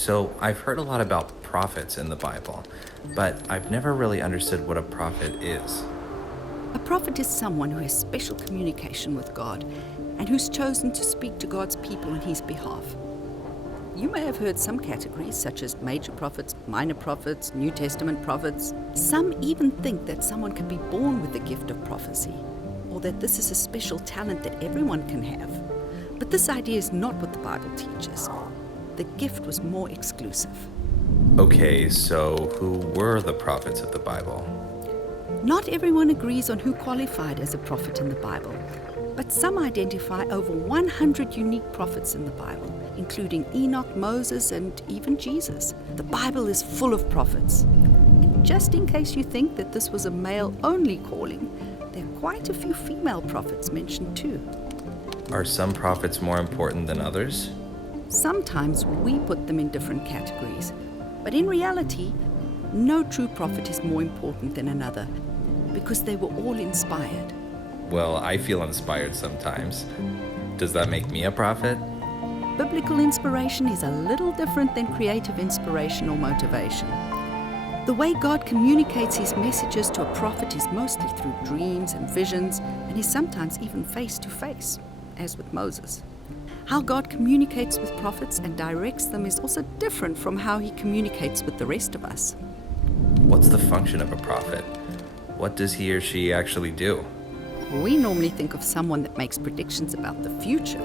So I've heard a lot about prophets in the Bible, but I've never really understood what a prophet is. A prophet is someone who has special communication with God and who's chosen to speak to God's people on his behalf. You may have heard some categories such as major prophets, minor prophets, New Testament prophets. Some even think that someone can be born with the gift of prophecy, or that this is a special talent that everyone can have. But this idea is not what the Bible teaches. The gift was more exclusive. Okay, so who were the prophets of the Bible? Not everyone agrees on who qualified as a prophet in the Bible, but some identify over 100 unique prophets in the Bible, including Enoch, Moses, and even Jesus. The Bible is full of prophets. And just in case you think that this was a male-only calling, there are quite a few female prophets mentioned too. Are some prophets more important than others? Sometimes we put them in different categories, but in reality, no true prophet is more important than another because they were all inspired. Well, I feel inspired sometimes. Does that make me a prophet? Biblical inspiration is a little different than creative inspiration or motivation. The way God communicates his messages to a prophet is mostly through dreams and visions, and is sometimes even face to face, as with Moses. How God communicates with prophets and directs them is also different from how he communicates with the rest of us. What's the function of a prophet? What does he or she actually do? We normally think of someone that makes predictions about the future,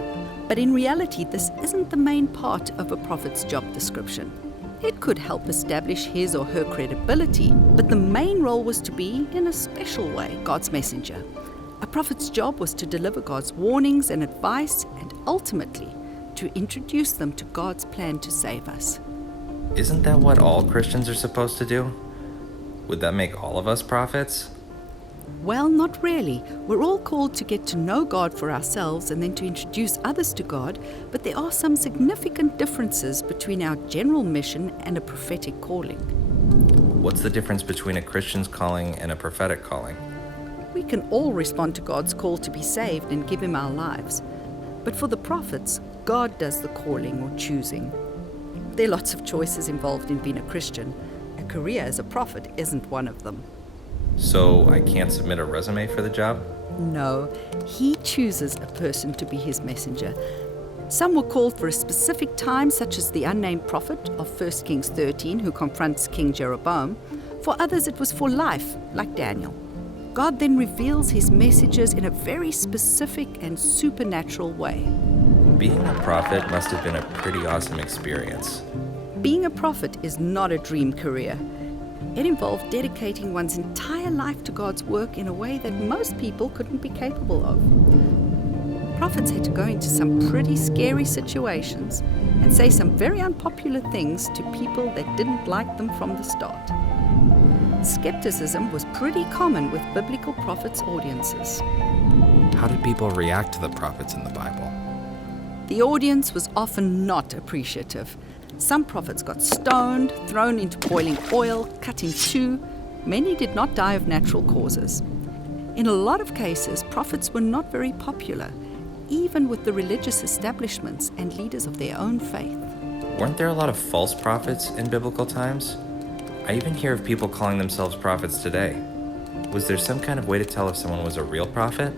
but in reality, this isn't the main part of a prophet's job description. It could help establish his or her credibility, but the main role was to be, in a special way, God's messenger. A prophet's job was to deliver God's warnings and advice, and ultimately, to introduce them to God's plan to save us. Isn't that what all Christians are supposed to do? Would that make all of us prophets? Well, not really. We're all called to get to know God for ourselves and then to introduce others to God, but there are some significant differences between our general mission and a prophetic calling. What's the difference between a Christian's calling and a prophetic calling? We can all respond to God's call to be saved and give him our lives. But for the prophets, God does the calling or choosing. There are lots of choices involved in being a Christian. A career as a prophet isn't one of them. So I can't submit a resume for the job? No, he chooses a person to be his messenger. Some were called for a specific time, such as the unnamed prophet of 1 Kings 13 who confronts King Jeroboam. For others, it was for life, like Daniel. God then reveals his messages in a very specific and supernatural way. Being a prophet must have been a pretty awesome experience. Being a prophet is not a dream career. It involved dedicating one's entire life to God's work in a way that most people couldn't be capable of. Prophets had to go into some pretty scary situations and say some very unpopular things to people that didn't like them from the start. Skepticism was pretty common with biblical prophets' audiences. How did people react to the prophets in the Bible? The audience was often not appreciative. Some prophets got stoned, thrown into boiling oil, cut in two. Many did not die of natural causes. In a lot of cases, prophets were not very popular, even with the religious establishments and leaders of their own faith. Weren't there a lot of false prophets in biblical times? I even hear of people calling themselves prophets today. Was there some kind of way to tell if someone was a real prophet?